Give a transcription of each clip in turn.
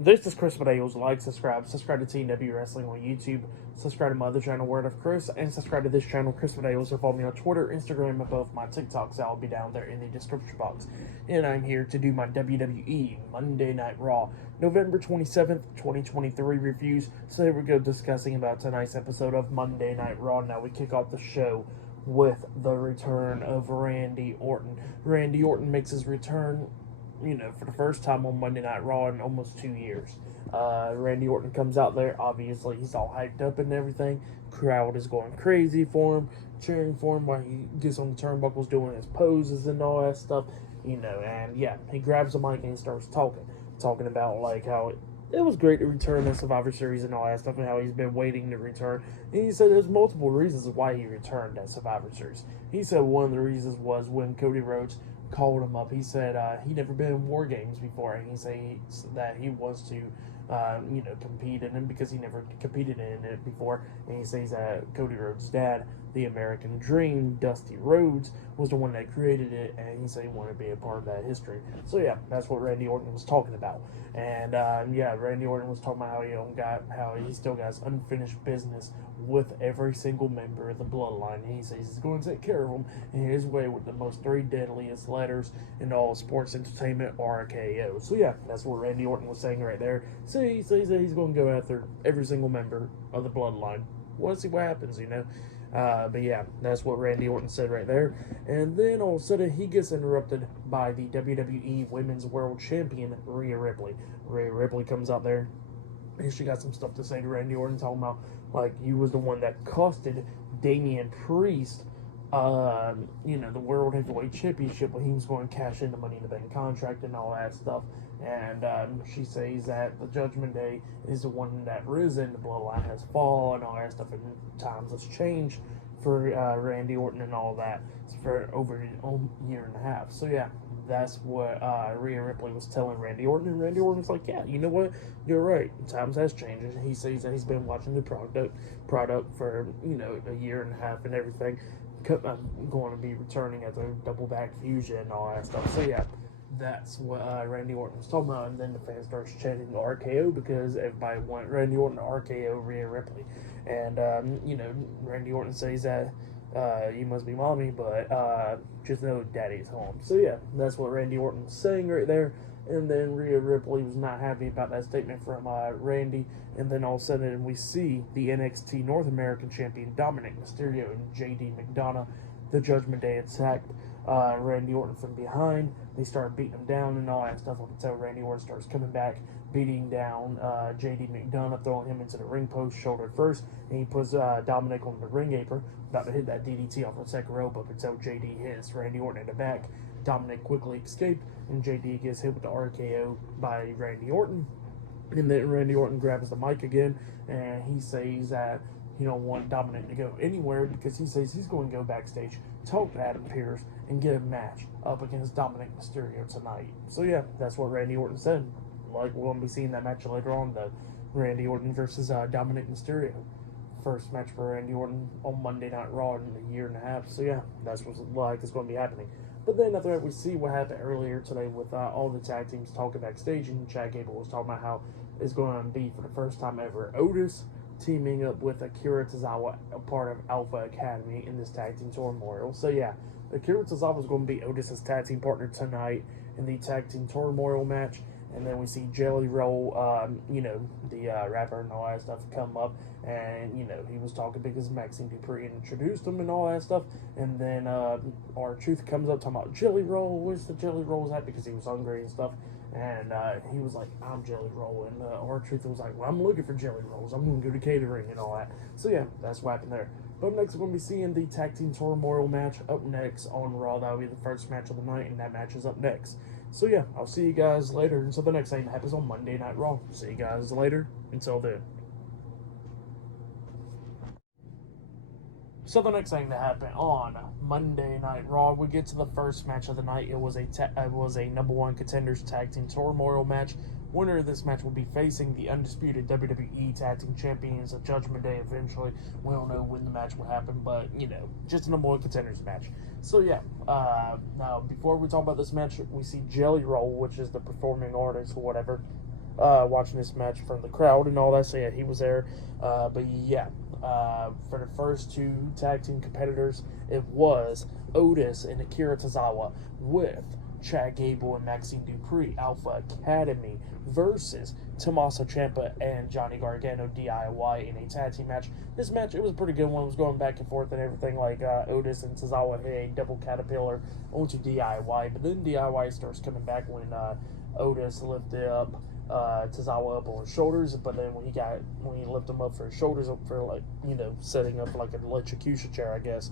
This is Chris Medeos. Like, subscribe to TNW Wrestling on YouTube, subscribe to my other channel, Word of Chris, and subscribe to this channel, Chris Medeos, or follow me on Twitter, Instagram, and both my TikToks. I'll be down there in the description box. And I'm here to do my WWE Monday Night Raw, November 27th, 2023 reviews. So here we go, discussing about tonight's episode of Monday Night Raw. Now we kick off the show with the return of Randy Orton. Randy Orton makes his return, for the first time on Monday Night Raw in almost 2 years. Randy Orton comes out there. Obviously, he's all hyped up and everything. Crowd is going crazy for him, cheering for him while he gets on the turnbuckles, doing his poses and all that stuff. And yeah, he grabs the mic and he starts talking about like how it was great to return to Survivor Series and all that stuff, and how he's been waiting to return. And he said there's multiple reasons why he returned at Survivor Series. He said one of the reasons was when Cody Rhodes called him up. He said he'd never been in War Games before, and he said that he wants to, compete in it because he never competed in it before. And he says that Cody Rhodes' dad, the American Dream, Dusty Rhodes, was the one that created it, and he said he wanted to be a part of that history. So yeah, that's what Randy Orton was talking about. And Randy Orton was talking about how he still got unfinished business with every single member of the bloodline. And he says he's going to take care of them in his way with the most three deadliest letters in all sports entertainment, RKO. So yeah, that's what Randy Orton was saying right there. So he says that he's going to go after every single member of the bloodline. We'll see what happens, But yeah, that's what Randy Orton said right there. And then all of a sudden, he gets interrupted by the WWE Women's World Champion, Rhea Ripley. Rhea Ripley comes out there, and she got some stuff to say to Randy Orton, talking about, like, you was the one that costed Damian Priest, the World Heavyweight Championship when he was going to cash in the Money in the Bank contract and all that stuff. And she says that the Judgment Day is the one that risen, the bloodline has fallen, and all that stuff, and times has changed for Randy Orton and all that for over a year and a half. So yeah, that's what Rhea Ripley was telling Randy Orton, and Randy Orton was like, yeah, you know what, you're right, times has changed. And he says that he's been watching the product for a year and a half and everything. I'm going to be returning at the Double Back Fusion and all that stuff. So yeah, that's what Randy Orton was talking about. And then the fans starts chanting RKO because everybody wanted Randy Orton to RKO Rhea Ripley. And Randy Orton says that you must be mommy, but just know daddy's home. So yeah, that's what Randy Orton was saying right there. And then Rhea Ripley was not happy about that statement from Randy. And then all of a sudden we see the NXT North American Champion Dominik Mysterio and JD McDonough, the Judgment Day, attacked Randy Orton from behind. They started beating him down and all that stuff up until Randy Orton starts coming back, beating down JD McDonough, throwing him into the ring post, shoulder first, and he puts Dominik on the ring apron, about to hit that DDT off the second rope up until JD hits Randy Orton in the back. Dominik quickly escaped, and JD gets hit with the RKO by Randy Orton. And then Randy Orton grabs the mic again, and he says that he don't want Dominik to go anywhere because he says he's going to go backstage, talk to Adam Pearce, and get a match up against Dominik Mysterio tonight. So yeah, that's what Randy Orton said. Like, we're going to be seeing that match later on, the Randy Orton versus Dominik Mysterio. First match for Randy Orton on Monday Night Raw in a year and a half. So yeah, that's what's like it's going to be happening. But then after that, we see what happened earlier today with all the tag teams talking backstage, and Chad Gable was talking about how it's going to be for the first time ever Otis teaming up with Akira Tozawa, a part of Alpha Academy, in this tag team turmoil. So yeah, Akira Tozawa is going to be Otis's tag team partner tonight in the tag team turmoil match. And then we see Jelly Roll, the rapper and all that stuff, come up. And, he was talking because Maxine Dupree introduced him and all that stuff. And then R-Truth comes up talking about Jelly Roll. Where's the Jelly Rolls at? Because he was hungry and stuff. And he was like, I'm Jelly Roll. And R-Truth was like, well, I'm looking for Jelly Rolls. I'm going to go to catering and all that. So yeah, that's what happened there. But up next, we're going to be seeing the tag team turmoil match up next on Raw. That'll be the first match of the night, and that match is up next. So yeah, I'll see you guys later until the next thing that happens on Monday Night Raw. See you guys later. Until then. So the next thing that happened on Monday Night Raw, we get to the first match of the night. It was a number one contenders tag team turmoil match. Winner of this match will be facing the undisputed WWE Tag Team Champions of Judgment Day eventually. We don't know when the match will happen, but, just a number one contenders match. So, yeah, now, before we talk about this match, we see Jelly Roll, which is the performing artist or whatever, watching this match from the crowd and all that. So yeah, he was there. But yeah, for the first two tag team competitors, it was Otis and Akira Tozawa with Chad Gable and Maxine Dupree, Alpha Academy, versus Tommaso Ciampa and Johnny Gargano DIY in a tag team match. This match, it was a pretty good one. It was going back and forth and everything. Like Otis and Tozawa hit a double caterpillar onto DIY, but then DIY starts coming back when Otis lifted up Tozawa up on his shoulders, but then when he lifted him up for his shoulders, up for, like, setting up like an electrocution chair, I guess,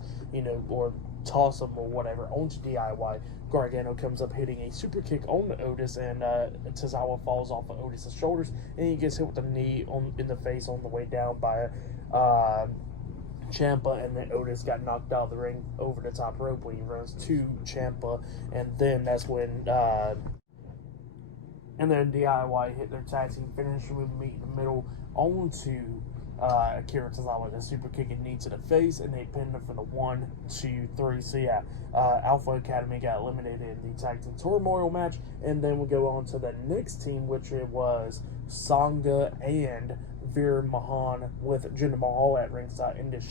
or toss him or whatever onto DIY. Gargano comes up hitting a super kick on Otis, and Tozawa falls off of Otis' shoulders, and he gets hit with a knee in the face on the way down by Ciampa, and then Otis got knocked out of the ring over the top rope when he runs to Ciampa, and then that's when DIY hit their tag team finish with meet in the middle onto Akira Tozawa with a super kick and knee to the face, and they pinned him for the 1, 2, 3. So yeah, Alpha Academy got eliminated in the tag team turmoil match, and then we go on to the next team, which it was Sangha and Veer Mahan with Jinder Mahal at ringside, and the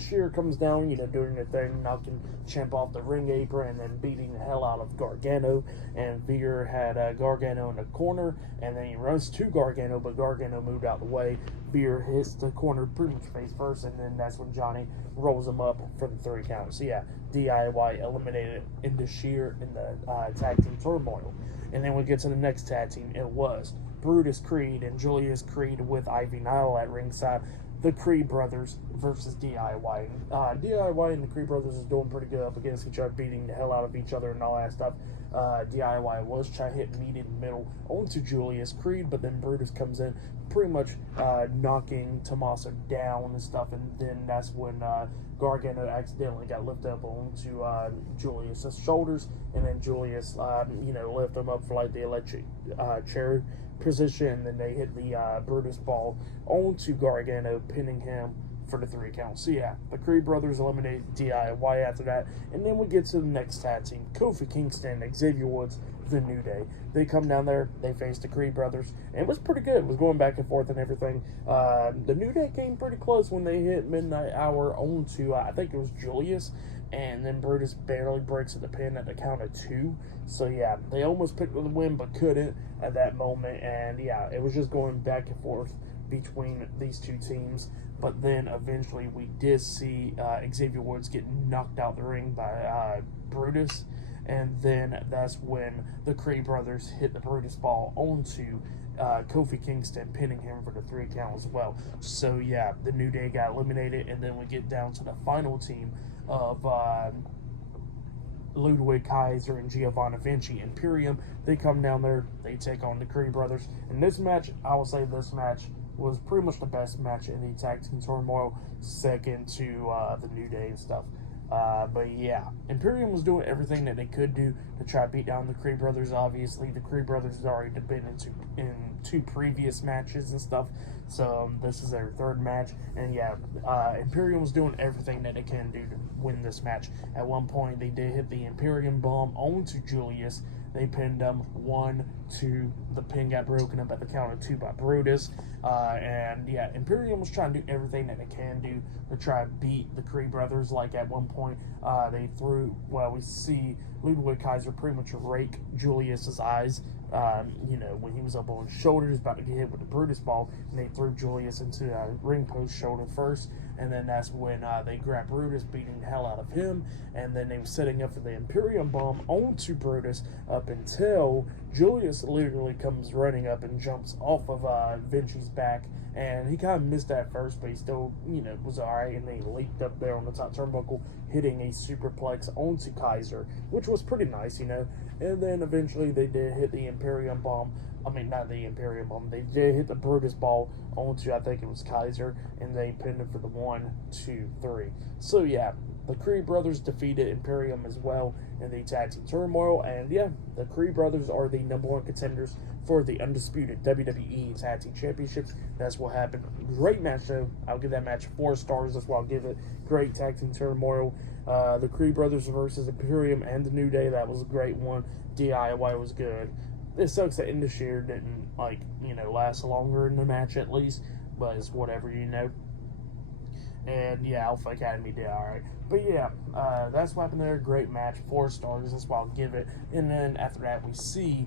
Sheer comes down, doing the thing, knocking Ciampa off the ring apron and then beating the hell out of Gargano, and Veer had Gargano in the corner, and then he runs to Gargano, but Gargano moved out the way. Veer hits the corner pretty much face first, and then that's when Johnny rolls him up for the 3 count. So yeah, DIY eliminated in the Sheer in the tag team turmoil. And then we get to the next tag team. It was Brutus Creed and Julius Creed with Ivy Nile at ringside. The Creed brothers versus DIY. DIY and the Creed brothers is doing pretty good up against each other, beating the hell out of each other and all that stuff. DIY was trying to hit meat in the middle onto Julius Creed, but then Brutus comes in, pretty much knocking Tommaso down and stuff, and then that's when Gargano accidentally got lifted up onto Julius's shoulders, and then Julius, lift him up for like the electric chair position, and then they hit the Brutus ball onto Gargano, pinning him for the 3 count. So yeah, the Creed brothers eliminated DIY after that, and then we get to the next tag team, Kofi Kingston, Xavier Woods, the New Day. They come down there, they face the Creed brothers, and it was pretty good. It was going back and forth and everything. The New Day came pretty close when they hit midnight hour onto, I think it was Julius, and then Brutus barely breaks at the pin at the count of 2. So yeah, they almost picked up the win, but couldn't at that moment, and yeah, it was just going back and forth between these two teams. But then eventually we did see Xavier Woods get knocked out the ring by Brutus, and then that's when the Creed brothers hit the Brutus ball onto Kofi Kingston, pinning him for the 3 count as well. So yeah, the New Day got eliminated, and then we get down to the final team of Ludwig Kaiser and Giovanni Vinci Imperium. They come down there, they take on the Creed brothers. In this match, I will say this match was pretty much the best match in the tag team turmoil, second to the New Day and stuff. But yeah, Imperium was doing everything that they could do to try to beat down the Creed brothers. Obviously, the Creed brothers had already been in 2 previous matches and stuff, so this is their 3rd match. And yeah, Imperium was doing everything that they can do to win this match. At one point, they did hit the Imperium bomb onto Julius. They pinned him 1, 2. The pin got broken up at the count of 2 by Brutus. And yeah, Imperium was trying to do everything that they can do to try to beat the Creed brothers. Like at one point, we see Ludwig Kaiser pretty much rake Julius's eyes. When he was up on his shoulders, about to get hit with the Brutus ball, and they threw Julius into a ring post shoulder first, and then that's when they grabbed Brutus, beating the hell out of him, and then they were setting up for the Imperium bomb onto Brutus up until Julius literally comes running up and jumps off of Vinci's back, and he kind of missed that first, but he still, was alright, and they leaped up there on the top turnbuckle, hitting a superplex onto Kaiser, which was pretty nice, and then eventually they did hit the Imperium bomb. I mean, not the Imperium bomb. They did hit the Brutus ball onto, I think it was Kaiser, and they pinned him for the 1, 2, 3. So yeah, the Creed brothers defeated Imperium as well in the tag team turmoil, and yeah, the Creed brothers are the #1 contenders for the undisputed WWE Tag Team Championships. That's what happened. Great match though. I'll give that match 4 stars. That's why I'll give it. Great tag team turmoil. The Creed brothers versus Imperium and the New Day. That was a great one. DIY was good. it sucks that Indus didn't, like, last longer in the match at least, but it's whatever, And yeah, Alpha Academy did alright. But yeah, that's what happened there. Great match, 4 stars. That's what I'll give it. And then after that, we see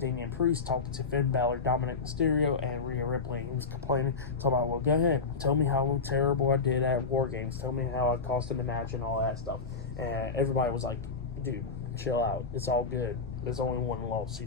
Damian Priest talking to Finn Balor, Dominik Mysterio, and Rhea Ripley. He was complaining, talking about, well, go ahead, tell me how terrible I did at War Games. Tell me how I cost him the match and all that stuff. And everybody was like, dude, chill out. It's all good. There's only one loss,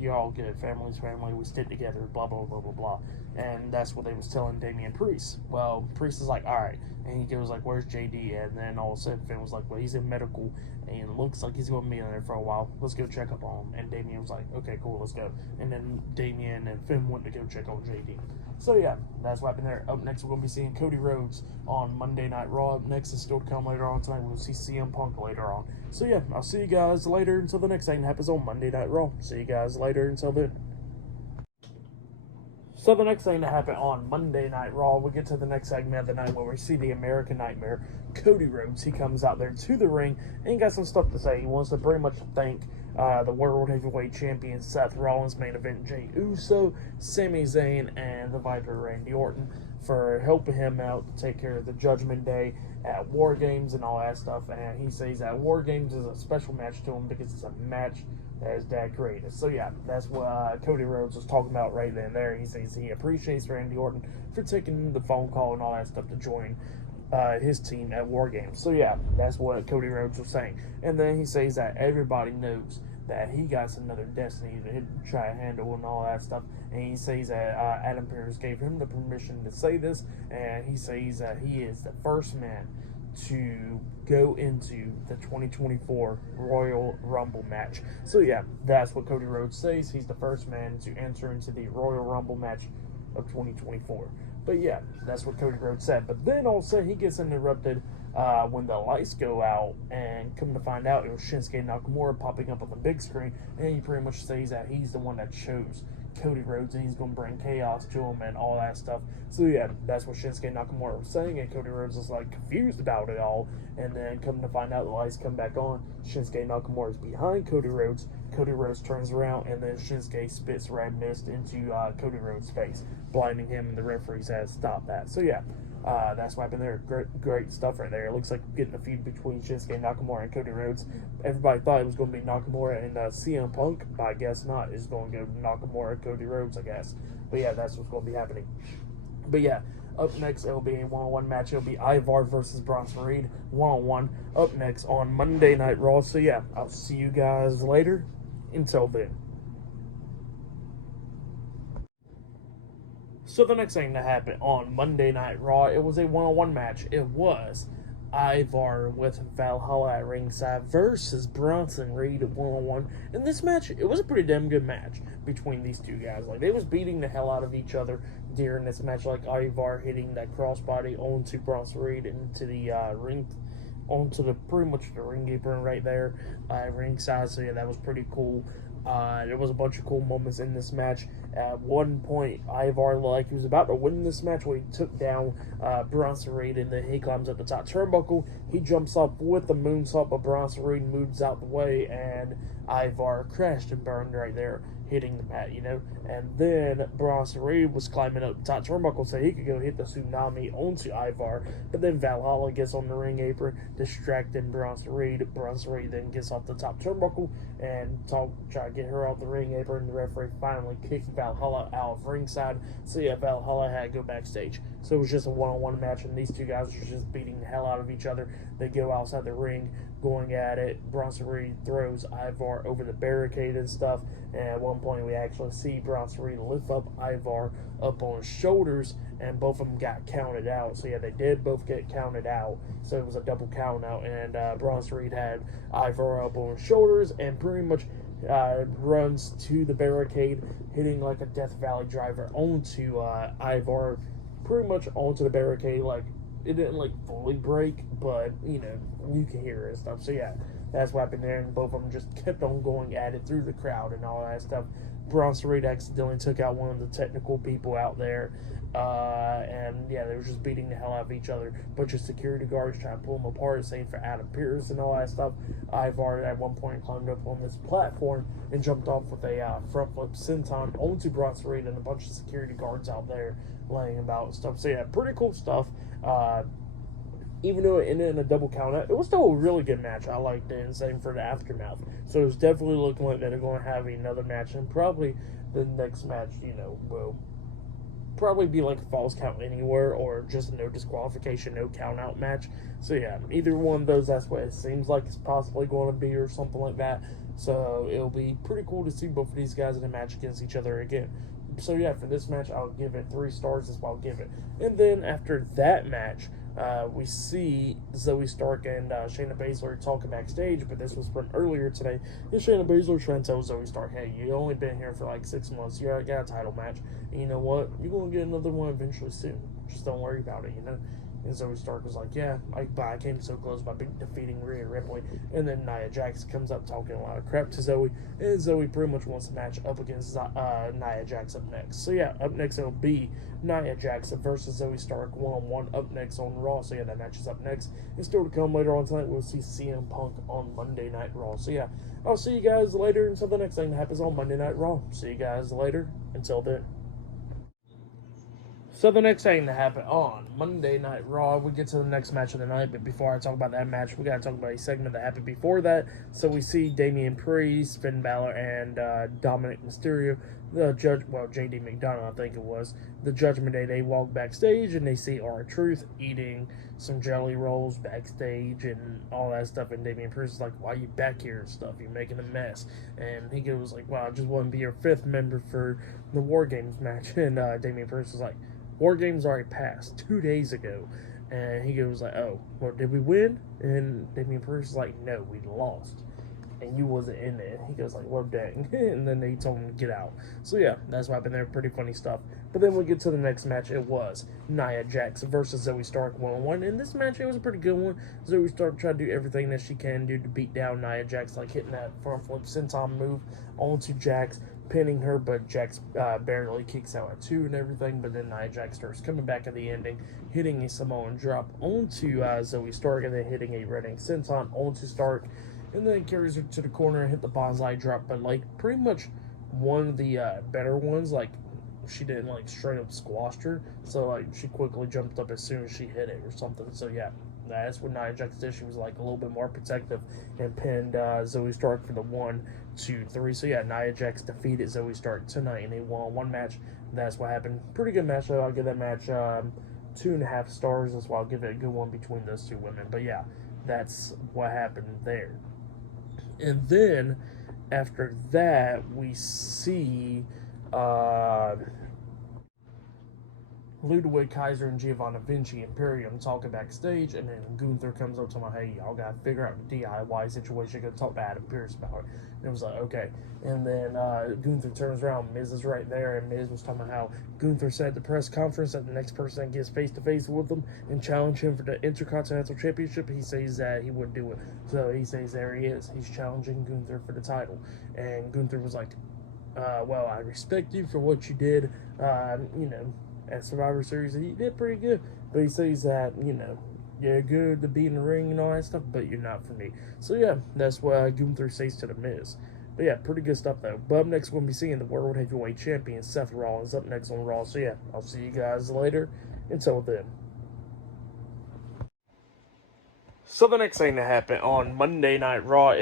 You're all good. Family's family. We stick together. Blah, blah, blah, blah, blah. And that's what they was telling Damian Priest. Well, Priest is like, all right. And he goes like, where's JD? And then all of a sudden, Finn was like, well, he's in medical. And it looks like he's going to be in there for a while. Let's go check up on him. And Damian was like, okay, cool, let's go. And then Damian and Finn went to go check on JD. So yeah, that's what happened there. Up next, we're going to be seeing Cody Rhodes on Monday Night Raw. Up next is still to come later on tonight. We'll see CM Punk later on. So yeah, I'll see you guys later until the next thing happens on Monday Night Raw. See you guys later until then. So the next thing to happen on Monday Night Raw, we get to the next segment of the night where we see the American Nightmare, Cody Rhodes. He comes out there to the ring and got some stuff to say. He wants to pretty much thank the World Heavyweight Champion Seth Rollins, main event Jey Uso, Sami Zayn, and the Viper Randy Orton for helping him out to take care of the Judgment Day at War Games and all that stuff. And he says that War Games is a special match to him because it's a match that his dad created. So yeah, that's what Cody Rhodes was talking about right then and there. He says he appreciates Randy Orton for taking the phone call and all that stuff to join his team at War Games. So yeah, that's what Cody Rhodes was saying. And then he says that everybody knows that he got another destiny to try to handle and all that stuff. And he says that Adam Pearce gave him the permission to say this, and he says that he is the first man to go into the 2024 Royal Rumble match. So yeah, that's what Cody Rhodes says. He's the first man to enter into the Royal Rumble match of 2024. But yeah, that's what Cody Rhodes said. But then all of a sudden he gets interrupted when the lights go out, and come to find out it was Shinsuke Nakamura popping up on the big screen, and he pretty much says that he's the one that chose Cody Rhodes and he's going to bring chaos to him and all that stuff. So yeah, that's what Shinsuke Nakamura was saying, and Cody Rhodes was like confused about it all. And then come to find out the lights come back on, Shinsuke Nakamura is behind Cody Rhodes. Cody Rhodes turns around, and then Shinsuke spits red mist into Cody Rhodes' face, blinding him, and the referee says stop that. So yeah, that's what happened there. Great stuff right there. It looks like getting a feud between Shinsuke Nakamura and Cody Rhodes. Everybody thought it was going to be Nakamura and CM Punk, but I guess not. It's going to go Nakamura and Cody Rhodes, I guess. But yeah, that's what's going to be happening. But yeah, up next, it'll be a one-on-one match. It'll be Ivar versus Bronson Reed, one-on-one, up next on Monday Night Raw. So yeah, I'll see you guys later. Until then. So the next thing that happened on Monday Night Raw, it was a one-on-one match. It was Ivar with Valhalla at ringside versus Bronson Reed at one-on-one. In this match, it was a pretty damn good match between these two guys. Like, they was beating the hell out of each other during this match. Like, Ivar hitting that crossbody onto Bronson Reed into the ring, onto the pretty much the ring apron right there ringside. So yeah, that was pretty cool. There was a bunch of cool moments in this match. At one point, Ivar, like, he was about to win this match when he took down Bronson Reed, and then he climbs up the top turnbuckle. He jumps up with the moonsault, but Bronson Reed moves out the way, and Ivar crashed and burned right there, hitting the mat, And then Bronson Reed was climbing up the top turnbuckle so he could go hit the tsunami onto Ivar. But then Valhalla gets on the ring apron, distracting Bronson Reed. Bronson Reed then gets off the top turnbuckle and try to get her off the ring apron. The referee finally kicked Valhalla out of ringside. So yeah, Valhalla had to go backstage. So it was just a one-on-one match, and these two guys were just beating the hell out of each other. They go outside the ring, going at it. Bronson Reed throws Ivar over the barricade and stuff. And at one point, we actually see Bronson Reed lift up Ivar up on his shoulders, and both of them got counted out. So yeah, they did both get counted out. So it was a double count out, and Bronson Reed had Ivar up on his shoulders and pretty much runs to the barricade, hitting like a Death Valley driver onto Ivar, pretty much onto the barricade. Like, it didn't like fully break, but you can hear it and stuff. So yeah, that's what happened there, and both of them just kept on going at it through the crowd and all that stuff. Bronson Reed accidentally took out one of the technical people out there. And yeah, they were just beating the hell out of each other. Bunch of security guards trying to pull them apart, saying for Adam Pearce and all that stuff. Ivar at one point climbed up on this platform and jumped off with a front flip senton onto Bronson Reed and a bunch of security guards out there laying about and stuff. So yeah, pretty cool stuff. Even though it ended in a double count out, it was still a really good match. I liked it, and same for the aftermath. So it was definitely looking like they're going to have another match, and probably the next match, will probably be like a falls count anywhere, or just no disqualification, no count out match. So yeah, either one of those, that's what it seems like it's possibly going to be, or something like that. So it'll be pretty cool to see both of these guys in a match against each other again. So yeah, for this match, I'll give it 3 stars. That's what I'll give it. And then after that match, we see Zoe Stark and Shayna Baszler talking backstage, but this was from earlier today. And Shayna Baszler trying to tell Zoe Stark, hey, you only been here for like 6 months. You already got a title match. And you know what? You're going to get another one eventually soon. Just don't worry about it, And Zoe Stark was like, yeah, I came so close by defeating Rhea Ripley. And then Nia Jax comes up talking a lot of crap to Zoe. And Zoe pretty much wants to match up against Nia Jax up next. So yeah, up next it'll be Nia Jax versus Zoe Stark one-on-one up next on Raw. So yeah, that match is up next. And still to come later on tonight, we'll see CM Punk on Monday Night Raw. So yeah, I'll see you guys later until the next thing that happens on Monday Night Raw. See you guys later. Until then. So the next thing that happened on Monday Night Raw, we get to the next match of the night, but before I talk about that match, we got to talk about a segment that happened before that. So we see Damian Priest, Finn Balor, and Dominik Mysterio, JD McDonough, I think it was, the Judgment Day. They walk backstage, and they see R-Truth eating some jelly rolls backstage and all that stuff, and Damian Priest is like, why are you back here and stuff? You're making a mess. And he goes like, well, I just want to be your 5th member for the War Games match. And Damian Priest is like, War Games already passed 2 days ago. And he goes like, oh, well, did we win? And Damian Priest is like, no, we lost. And you wasn't in it. He goes like, well, dang. And then they told him to get out. So yeah, that's what happened there. Pretty funny stuff. But then we get to the next match. It was Nia Jax versus Zoe Stark one-on-one. And this match, it was a pretty good one. Zoe Stark tried to do everything that she can do to beat down Nia Jax, like hitting that front flip senton move onto Jax, pinning her, but Jax barely kicks out at 2 and everything. But then Nia Jax starts coming back at the ending, hitting a Samoan drop onto Zoe Stark, and then hitting a running senton onto Stark, and then carries her to the corner and hit the bonsai drop. But like pretty much one of the better ones, like she didn't like straight up squash her, so like she quickly jumped up as soon as she hit it or something. So yeah, that's what Nia Jax did. She was like a little bit more protective and pinned Zoe Stark for the 1, 2, 3. So yeah, Nia Jax defeated Zoe Stark tonight in a one-on-one match. That's what happened. Pretty good match though. I'll give that match 2.5 stars. That's why I'll give it a good one between those 2 women. But yeah, that's what happened there. And then after that, we see Ludwig Kaiser and Giovanna Vinci Imperium talking backstage, and then Gunther comes up to me, hey, y'all gotta figure out the DIY situation, go talk to Adam Pearce about it. And it was like, okay. And then Gunther turns around, Miz is right there, and Miz was talking about how Gunther said at the press conference that the next person that gets face-to-face with him and challenge him for the Intercontinental Championship, he says that he wouldn't do it. So he says there he is. He's challenging Gunther for the title. And Gunther was like, well, I respect you for what you did, at Survivor Series. He did pretty good, but he says that, you're good to be in the ring and all that stuff, but you're not for me. So yeah, that's what Gunther says to the Miz. But yeah, pretty good stuff though. But up next, we'll be seeing the World Heavyweight Champion Seth Rollins up next on Raw. So yeah, I'll see you guys later. Until then. So the next thing that happened on Monday Night Raw,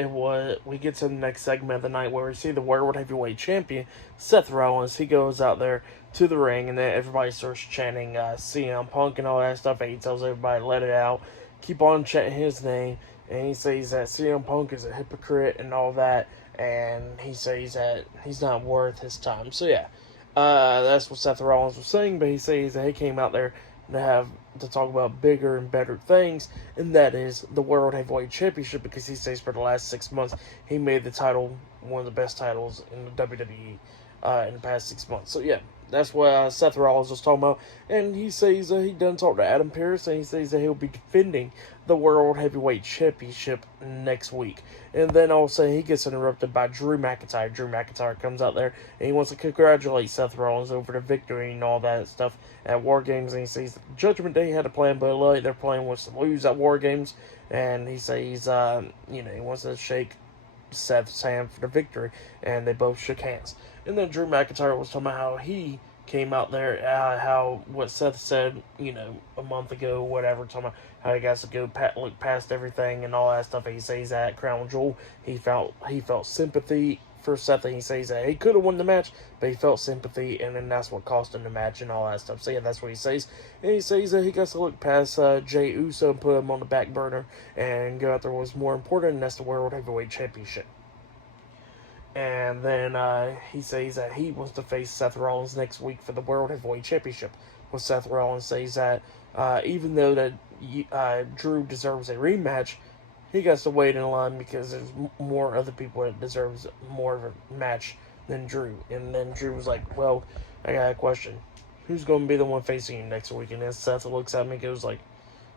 we get to the next segment of the night where we see the World Heavyweight Champion, Seth Rollins. He goes out there to the ring, and then everybody starts chanting CM Punk and all that stuff, and he tells everybody to let it out, keep on chanting his name, and he says that CM Punk is a hypocrite and all that, and he says that he's not worth his time. So yeah, that's what Seth Rollins was saying, but he says that he came out there to talk about bigger and better things, and that is the World Heavyweight Championship, because he says for the last 6 months he made the title one of the best titles in the WWE in the past 6 months. So yeah, that's what Seth Rollins was talking about. And he says he done talk to Adam Pearce, and he says that he'll be defending the World Heavyweight Championship next week. And then all of a sudden he gets interrupted by Drew McIntyre. Drew McIntyre comes out there and he wants to congratulate Seth Rollins over the victory and all that stuff at War Games. And he says Judgment Day had a plan, but like they're playing with some lose at War Games. And he says, he wants to shake Seth's hand for the victory, and they both shook hands. And then Drew McIntyre was talking about how he came out there, how what Seth said, a month ago, whatever, talking about how he got to go look past everything and all that stuff. And he says at Crown Jewel, he felt sympathy for Seth, and he says that he could have won the match, but he felt sympathy, and then that's what cost him the match and all that stuff. So yeah, that's what he says. And he says that he got to look past Jey Uso and put him on the back burner and go out there was more important, and that's the World Heavyweight Championship. And then he says that he wants to face Seth Rollins next week for the World Heavyweight Championship. Well, Seth Rollins says that even though that Drew deserves a rematch, he got to wait in line because there's more other people that deserves more of a match than Drew. And then Drew was like, well, I got a question. Who's going to be the one facing you next week? And then Seth looks at me and goes like,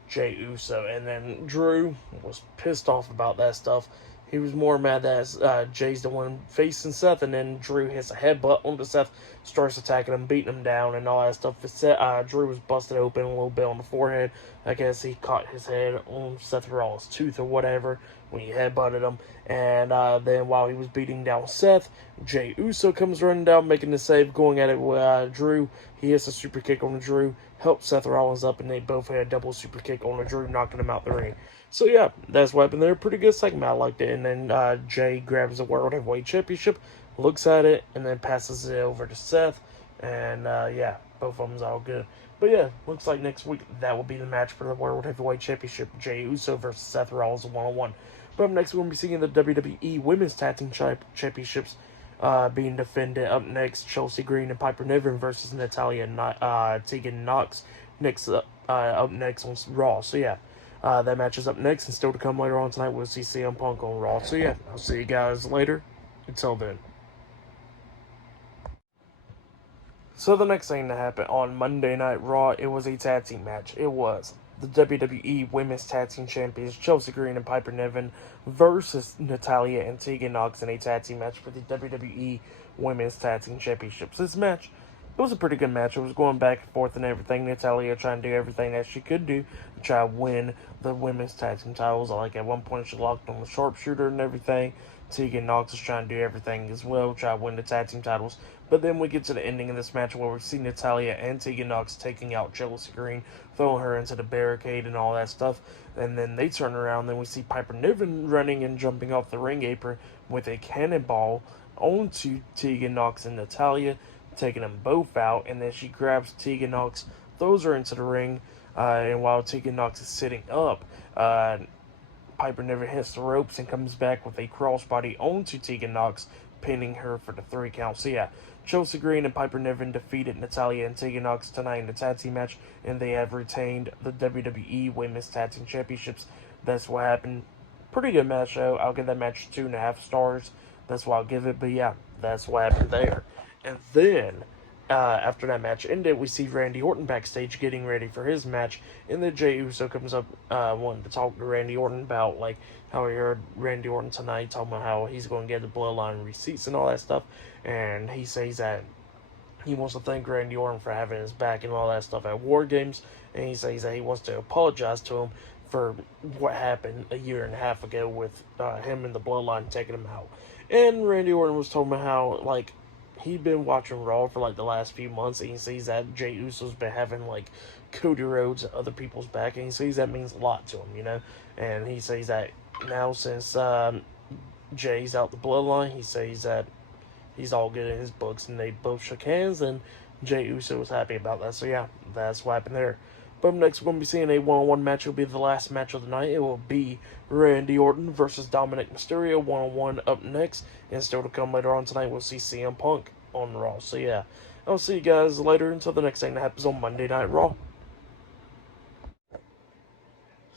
Jey Uso. And then Drew was pissed off about that stuff. He was more mad that Jay's the one facing Seth, and then Drew hits a headbutt onto Seth, starts attacking him, beating him down, and all that stuff. Drew was busted open a little bit on the forehead. I guess he caught his head on Seth Rollins' tooth or whatever when he headbutted him. And then while he was beating down Seth, Jey Uso comes running down, making the save, going at it with Drew. He hits a super kick on Drew, helps Seth Rollins up, and they both had a double super kick on Drew, knocking him out the ring. So yeah, that's what happened there. Pretty good segment. I liked it. And then Jay grabs the World Heavyweight Championship, looks at it, and then passes it over to Seth. And yeah, both of them's all good. But yeah, looks like next week that will be the match for the World Heavyweight Championship. Jey Uso versus Seth Rollins 1-on-1. But up next, we're going to be seeing the WWE Women's Tag Team Championships being defended. Up next, Chelsea Green and Piper Niven versus Natalya and Tegan Nox. Up next on Raw. So yeah. That match is up next, and still to come later on tonight, we'll see CM Punk on Raw. So yeah, I'll see you guys later. Until then. So the next thing that happened on Monday Night Raw, it was a tag team match. It was the WWE Women's Tag Team Champions, Chelsea Green and Piper Niven, versus Natalya and Tegan Nox in a tag team match for the WWE Women's Tag Team Championships. This match, it was a pretty good match. It was going back and forth and everything. Natalya trying to do everything that she could do to try to win the women's tag team titles. Like at one point she locked on the sharpshooter and everything. Tegan Nox is trying to do everything as well, try to win the tag team titles. But then we get to the ending of this match where we see Natalya and Tegan Nox taking out Chelsea Green, throwing her into the barricade and all that stuff. And then they turn around, then we see Piper Niven running and jumping off the ring apron with a cannonball onto Tegan Nox and Natalya, taking them both out. And then she grabs Tegan Nox, throws her into the ring, and while Tegan Nox is sitting up, Piper Niven hits the ropes and comes back with a crossbody onto Tegan Nox, pinning her for the 3 count. So yeah, Chelsea Green and Piper Niven defeated Natalya and Tegan Nox tonight in the tag team match, and they have retained the WWE Women's Tag Team Championships. That's what happened. Pretty good match though. I'll give that match 2.5 stars. That's what I'll give it. But yeah, that's what happened there. And then after that match ended, we see Randy Orton backstage getting ready for his match, and then Jey Uso comes up wanting to talk to Randy Orton about like how he heard Randy Orton tonight talking about how he's going to get the bloodline receipts and all that stuff, and he says that he wants to thank Randy Orton for having his back and all that stuff at War Games, and he says that he wants to apologize to him for what happened a year and a half ago with him and the bloodline taking him out. And Randy Orton was talking about how like he'd been watching Raw for like the last few months, and he sees that Jey Uso's been having like Cody Rhodes and other people's back, and he sees that means a lot to him, And he says that now since Jay's out the bloodline, he says that he's all good in his books, and they both shook hands, and Jey Uso was happy about that. So yeah, that's what happened there. But up next, we're going to be seeing a one-on-one match. It will be the last match of the night. It will be Randy Orton versus Dominik Mysterio, one-on-one up next. And still to come later on tonight, we'll see CM Punk on Raw. So yeah, I'll see you guys later until the next thing that happens on Monday Night Raw.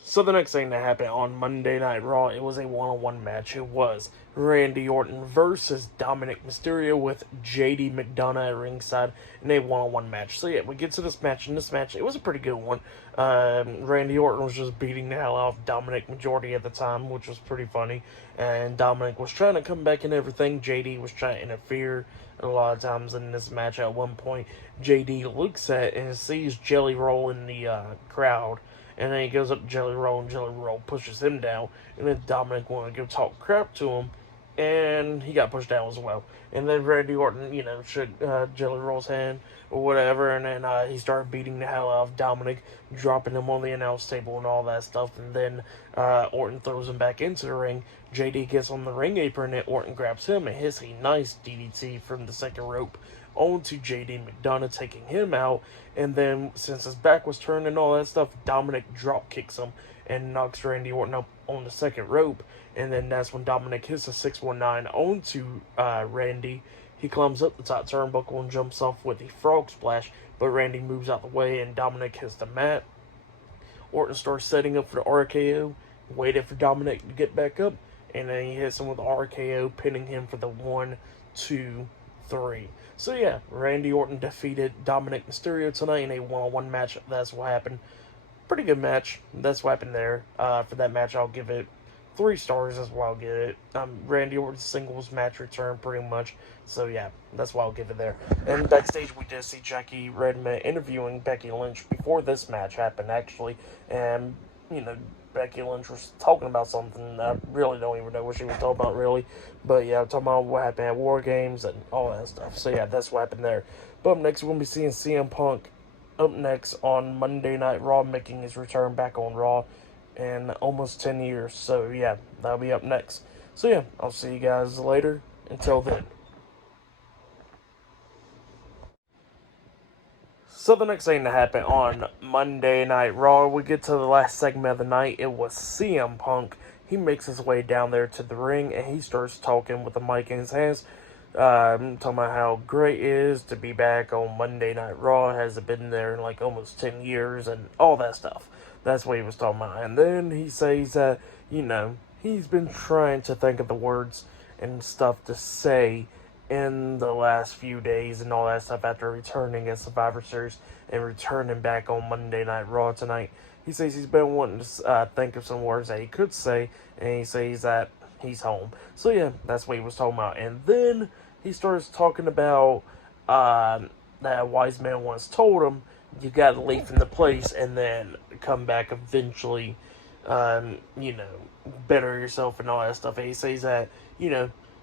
So the next thing that happened on Monday Night Raw, it was a one-on-one match. It was Randy Orton versus Dominik Mysterio with JD McDonough at ringside in a one-on-one match. So yeah, we get to this match. In this match, it was a pretty good one. Randy Orton was just beating the hell out of Dominik majority of the time, which was pretty funny. And Dominik was trying to come back and everything. JD was trying to interfere a lot of times in this match. At one point, JD looks at and sees Jelly Roll in the crowd. And then he goes up to Jelly Roll, and Jelly Roll pushes him down. And then Dominik wanted to go talk crap to him, and he got pushed down as well. And then Randy Orton, shook Jelly Roll's hand or whatever, and then he started beating the hell out of Dominik, dropping him on the announce table and all that stuff. And then Orton throws him back into the ring. JD gets on the ring apron, and Orton grabs him and hits a nice DDT from the second rope onto JD McDonough, taking him out. And then, since his back was turned and all that stuff, Dominik drop kicks him and knocks Randy Orton up on the second rope. And then that's when Dominik hits a 619 onto Randy. He climbs up the top turnbuckle and jumps off with the frog splash, but Randy moves out the way and Dominik hits the mat. Orton starts setting up for the RKO, waited for Dominik to get back up, and then he hits him with the RKO, pinning him for the 1, 2, 3. So yeah, Randy Orton defeated Dominik Mysterio tonight in a one-on-one match. That's what happened. Pretty good match. That's what happened there. For that match, I'll give it 3 stars. That's what I'll give it. Randy Orton's singles match return, pretty much. So yeah, that's why I'll give it there. And backstage, we did see Jackie Redmond interviewing Becky Lynch before this match happened, actually. And, Becky Lynch was talking about something. I really don't even know what she was talking about, really. But yeah, talking about what happened at War Games and all that stuff. So yeah, that's what happened there. But up next, we're going to be seeing CM Punk up next on Monday Night Raw, making his return back on Raw in almost 10 years. So yeah, that'll be up next. So yeah, I'll see you guys later. Until then. So the next thing that happened on Monday Night Raw, we get to the last segment of the night. It was CM Punk. He makes his way down there to the ring, and he starts talking with the mic in his hands, talking about how great it is to be back on Monday Night Raw. Hasn't been there in like almost 10 years, and all that stuff. That's what he was talking about. And then he says that, he's been trying to think of the words and stuff to say in the last few days and all that stuff after returning at Survivor Series and returning back on Monday Night Raw tonight. He says he's been wanting to think of some words that he could say, and he says that he's home. So yeah, that's what he was talking about. And then he starts talking about that a wise man once told him, you gotta leave from the place and then come back eventually, better yourself and all that stuff. And he says that,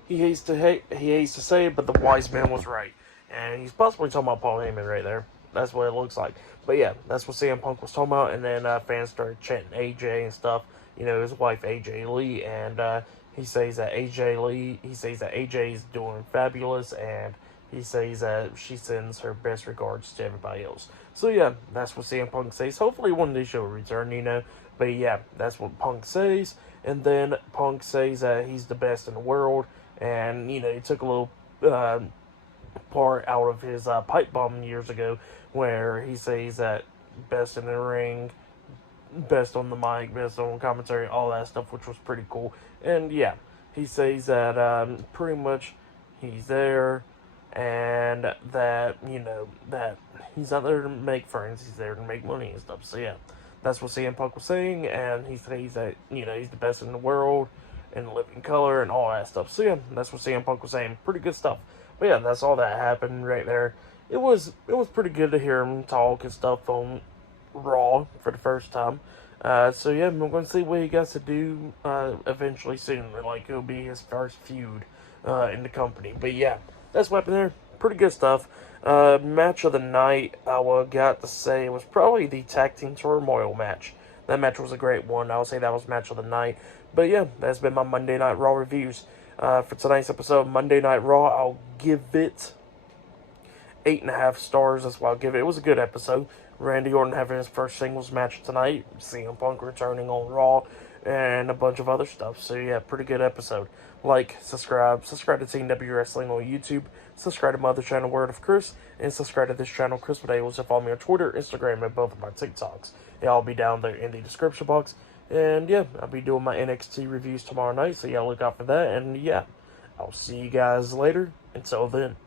he hates to say it, but the wise man was right. And he's possibly talking about Paul Heyman right there. That's what it looks like. But yeah, that's what CM Punk was talking about. And then fans started chanting AJ and stuff. His wife AJ Lee. And he says that AJ is doing fabulous. And he says that she sends her best regards to everybody else. So yeah, that's what CM Punk says. Hopefully one day she'll return, But yeah, that's what Punk says. And then Punk says that he's the best in the world. And, he took a little part out of his pipe bomb years ago where he says that best in the ring, best on the mic, best on commentary, all that stuff, which was pretty cool. And yeah, he says that pretty much he's there and that, that he's not there to make friends, he's there to make money and stuff. So yeah, that's what CM Punk was saying, and he says that, he's the best in the world in living color and all that stuff. So yeah, that's what CM Punk was saying. Pretty good stuff. But yeah, that's all that happened right there. It was pretty good to hear him talk and stuff on Raw for the first time. So yeah, I'm going to see what he got to do eventually soon. Like, it'll be his first feud in the company. But yeah, that's what happened there. Pretty good stuff. Match of the night, I got to say, it was probably the Tag Team Turmoil match. That match was a great one. I would say that was match of the night. But yeah, that's been my Monday Night Raw reviews. For tonight's episode of Monday Night Raw, I'll give it 8.5 stars. That's what I'll give it. It was a good episode. Randy Orton having his first singles match tonight. CM Punk returning on Raw. And a bunch of other stuff. So yeah, pretty good episode. Like, subscribe to Team W Wrestling on YouTube. Subscribe to my other channel, Word of Chris. And subscribe to this channel, Chris Videos. And follow me on Twitter, Instagram, and both of my TikToks. It'll all be down there in the description box. And yeah, I'll be doing my NXT reviews tomorrow night, so yeah, look out for that. And yeah, I'll see you guys later. Until then.